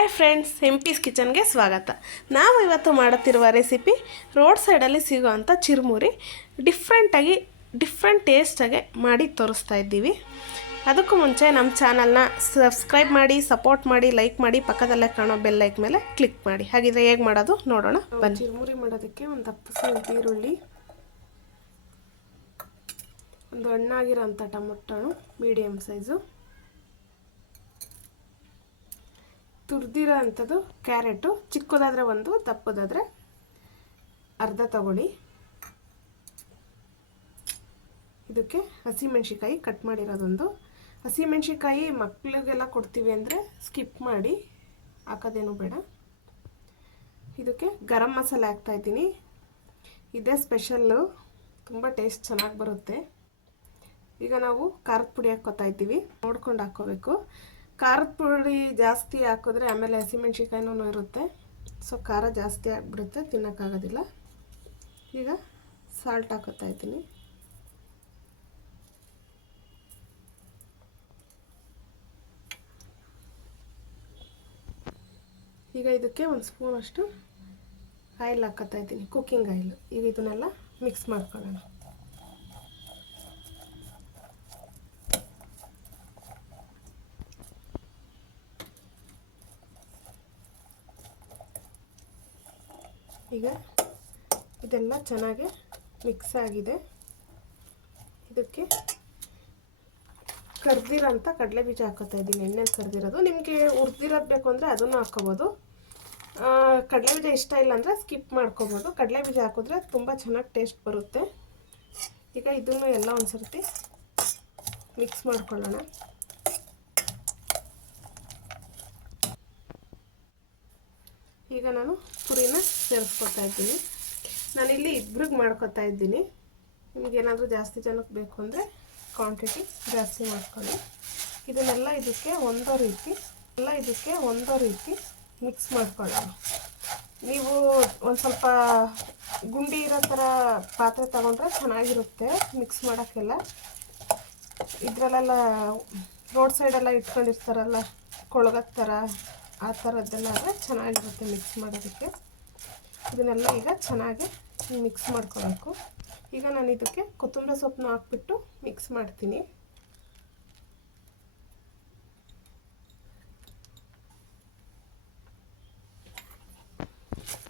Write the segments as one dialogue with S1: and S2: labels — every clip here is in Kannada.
S1: ಹಾಯ್ ಫ್ರೆಂಡ್ಸ್ ಪೀಸ್ ಕಿಚನ್ಗೆ ಸ್ವಾಗತ. ನಾವು ಇವತ್ತು ಮಾಡುತ್ತಿರುವ ರೆಸಿಪಿ ರೋಡ್ ಸೈಡಲ್ಲಿ ಸಿಗೋವಂಥ ಚಿರುಮುರಿ ಡಿಫ್ರೆಂಟಾಗಿ ಡಿಫ್ರೆಂಟ್ ಟೇಸ್ಟಾಗೆ ಮಾಡಿ ತೋರಿಸ್ತಾ ಇದ್ದೀವಿ. ಅದಕ್ಕೂ ಮುಂಚೆ ನಮ್ಮ ಚಾನಲ್ನ ಸಬ್ಸ್ಕ್ರೈಬ್ ಮಾಡಿ ಸಪೋರ್ಟ್ ಮಾಡಿ ಲೈಕ್ ಮಾಡಿ ಪಕ್ಕದಲ್ಲೇ ಕಾಣೋ ಬೆಲ್ ಲೈಕ್ ಮೇಲೆ ಕ್ಲಿಕ್ ಮಾಡಿ. ಹಾಗಿದ್ರೆ ಹೇಗೆ ಮಾಡೋದು ನೋಡೋಣ ಬನ್ನಿ. ಚಿರುಮುರಿ ಮಾಡೋದಕ್ಕೆ ಒಂದು ದಪ್ಪ ಈರುಳ್ಳಿ ಒಂದು ಹಣ್ಣಾಗಿರೋಂಥ ಟೊಮೊಟೊ ಮೀಡಿಯಮ್ ಸೈಜು ತುರಿದಿರೋ ಅಂಥದ್ದು ಕ್ಯಾರೆಟು, ಚಿಕ್ಕದಾದರೆ ಒಂದು, ದಪ್ಪದಾದರೆ ಅರ್ಧ ತಗೊಳ್ಳಿ. ಇದಕ್ಕೆ ಹಸಿಮೆಣ್ಸಿಕಾಯಿ ಕಟ್ ಮಾಡಿರೋದೊಂದು. ಹಸಿಮೆಣ್ಸಿಕಾಯಿ ಮಕ್ಕಳಿಗೆಲ್ಲ ಕೊಡ್ತೀವಿ ಅಂದರೆ ಸ್ಕಿಪ್ ಮಾಡಿ ಹಾಕೋದೇನು ಬೇಡ. ಇದಕ್ಕೆ ಗರಂ ಮಸಾಲೆ ಹಾಕ್ತಾಯಿದ್ದೀನಿ ಇದೇ ಸ್ಪೆಷಲ್ಲು ತುಂಬ ಟೇಸ್ಟ್ ಚೆನ್ನಾಗಿ ಬರುತ್ತೆ. ಈಗ ನಾವು ಖಾರದ ಪುಡಿ ಹಾಕ್ಕೋತಾ ಇದ್ದೀವಿ. ನೋಡ್ಕೊಂಡು ಹಾಕ್ಕೋಬೇಕು. ಖಾರದ ಪುಡಿ ಜಾಸ್ತಿ ಹಾಕಿದ್ರೆ ಆಮೇಲೆ ಹಸಿಮೆಣ್ಸಿಕಾಯಿನೂ ಇರುತ್ತೆ. ಸೊ ಖಾರ ಜಾಸ್ತಿ ಆಗಿಬಿಡುತ್ತೆ, ತಿನ್ನೋಕ್ಕಾಗೋದಿಲ್ಲ. ಈಗ ಸಾಲ್ಟ್ ಹಾಕೋತಾ ಇದ್ದೀನಿ. ಈಗ ಇದಕ್ಕೆ ಒಂದು ಸ್ಪೂನಷ್ಟು ಆಯಿಲ್ ಹಾಕೋತಾ ಇದ್ದೀನಿ ಕುಕ್ಕಿಂಗ್ ಆಯಿಲ್ ಈಗ ಇದನ್ನೆಲ್ಲ ಮಿಕ್ಸ್ ಮಾಡ್ಕೊಳ್ಳೋಣ. ಈಗ ಇದೆಲ್ಲ ಚೆನ್ನಾಗಿ ಮಿಕ್ಸ್ ಆಗಿದೆ. ಇದಕ್ಕೆ ಕರ್ದಿರೋಂಥ ಕಡಲೆ ಬೀಜ ಹಾಕೋತಾ ಇದ್ದೀನಿ. ಎಣ್ಣೆಲಿ ಕರ್ದಿರೋದು. ನಿಮಗೆ ಹುರಿದಿರೋದು ಬೇಕು ಅಂದರೆ ಅದನ್ನು ಹಾಕ್ಕೋಬೋದು ಕಡಲೆ ಬೀಜ ಇಷ್ಟ ಇಲ್ಲ ಅಂದರೆ ಸ್ಕಿಪ್ ಮಾಡ್ಕೋಬೋದು. ಕಡಲೆ ಬೀಜ ಹಾಕಿದ್ರೆ ತುಂಬ ಚೆನ್ನಾಗಿ ಟೇಸ್ಟ್ ಬರುತ್ತೆ. ಈಗ ಇದನ್ನು ಎಲ್ಲ ಒಂದು ಸರ್ತಿ ಮಿಕ್ಸ್ ಮಾಡ್ಕೊಳ್ಳೋಣ. ಈಗ ನಾನು ಪುರಿನ ಸೇರಿಸ್ಕೊತಾ ಇದ್ದೀನಿ. ನಾನಿಲ್ಲಿ ಇಬ್ರಿಗೆ ಮಾಡ್ಕೊತಾ ಇದ್ದೀನಿ. ನಿಮಗೇನಾದರೂ ಜಾಸ್ತಿ ಜನಕ್ಕೆ ಬೇಕು ಅಂದರೆ ಕ್ವಾಂಟಿಟಿ ಜಾಸ್ತಿ ಮಾಡ್ಕೊಳ್ಳಿ. ಇದನ್ನೆಲ್ಲ ಇದಕ್ಕೆ ಒಂದೋ ರೀತಿ, ಎಲ್ಲ ಇದಕ್ಕೆ ಒಂದೋ ರೀತಿ ಮಿಕ್ಸ್ ಮಾಡ್ಕೊಳ್ಳೋಣ. ನೀವು ಒಂದು ಸ್ವಲ್ಪ ಗುಂಡಿ ಇರೋ ಥರ ಪಾತ್ರೆ ತಗೊಂಡ್ರೆ ಚೆನ್ನಾಗಿರುತ್ತೆ ಮಿಕ್ಸ್ ಮಾಡೋಕ್ಕೆಲ್ಲ. ಇದರಲ್ಲೆಲ್ಲ ರೋಡ್ ಸೈಡೆಲ್ಲ ಇಟ್ಕೊಂಡಿರ್ತಾರಲ್ಲ, ಕೊಳಗದ ಥರ ಆ ಥರದ್ದೆಲ್ಲ ಚೆನ್ನಾಗಿರುತ್ತೆ ಮಿಕ್ಸ್ ಮಾಡೋದಕ್ಕೆ. ಇದನ್ನೆಲ್ಲ ಈಗ ಚೆನ್ನಾಗಿ ಮಿಕ್ಸ್ ಮಾಡ್ಕೋಬೇಕು. ಈಗ ನಾನು ಇದಕ್ಕೆ ಕೊತ್ತಂಬರಿ ಸೊಪ್ಪನ್ನ ಹಾಕ್ಬಿಟ್ಟು ಮಿಕ್ಸ್ ಮಾಡ್ತೀನಿ.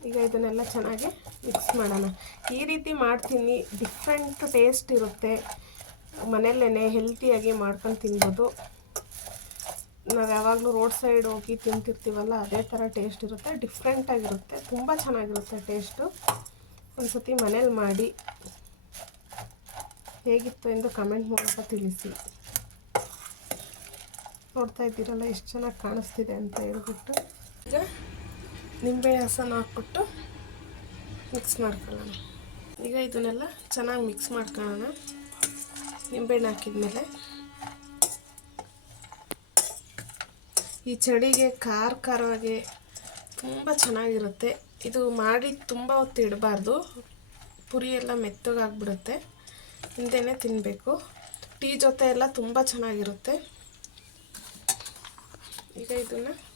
S1: ಈಗ ಇದನ್ನೆಲ್ಲ ಚೆನ್ನಾಗಿ ಮಿಕ್ಸ್ ಮಾಡೋಣ. ಈ ರೀತಿ ಮಾಡ್ತೀನಿ. ಡಿಫ್ರೆಂಟ್ ಟೇಸ್ಟ್ ಇರುತ್ತೆ. ಮನೆಯಲ್ಲೇ ಹೆಲ್ತಿಯಾಗಿ ಮಾಡ್ಕೊಂಡು ತಿನ್ಬೋದು. ನಾವು ಯಾವಾಗಲೂ ರೋಡ್ ಸೈಡ್ ಹೋಗಿ ತಿಂತಿರ್ತೀವಲ್ಲ, ಅದೇ ಥರ ಟೇಸ್ಟ್ ಇರುತ್ತೆ ಡಿಫ್ರೆಂಟಾಗಿರುತ್ತೆ ತುಂಬ ಚೆನ್ನಾಗಿರುತ್ತೆ ಟೇಸ್ಟು. ಒಂದು ಸತಿ ಮನೇಲಿ ಮಾಡಿ ಹೇಗಿತ್ತು ಎಂದು ಕಮೆಂಟ್ ಮೂಲಕ ತಿಳಿಸಿ. ನೋಡ್ತಾ ಇದ್ದೀರಲ್ಲ, ಎಷ್ಟು ಚೆನ್ನಾಗಿ ಕಾಣಿಸ್ತಿದೆ ಅಂತ ಹೇಳ್ಬಿಟ್ಟು. ಈಗ ನಿಂಬೆ ಹಸನ ಹಾಕ್ಬಿಟ್ಟು ಮಿಕ್ಸ್ ಮಾಡ್ಕೊಳ್ಳೋಣ. ಈಗ ಇದನ್ನೆಲ್ಲ ಚೆನ್ನಾಗಿ ಮಿಕ್ಸ್ ಮಾಡ್ಕೊಳ್ಳೋಣ. ನಿಂಬೆಹಣ್ಣು ಹಾಕಿದ್ಮೇಲೆ. ಈ ಚಳಿಗೆ, ಖಾರ ಖಾರವಾಗಿ ತುಂಬ ಚೆನ್ನಾಗಿರುತ್ತೆ. ಇದು ಮಾಡಿ ತುಂಬ ಹೊತ್ತು ಇಡಬಾರ್ದು. ಪುರಿ ಎಲ್ಲ ಮೆತ್ತಗಾಗ್ಬಿಡುತ್ತೆ. ಹಿಂದೆನೇ ತಿನ್ನಬೇಕು ಟೀ ಜೊತೆ ಎಲ್ಲ ತುಂಬ ಚೆನ್ನಾಗಿರುತ್ತೆ. ಈಗ ಇದನ್ನು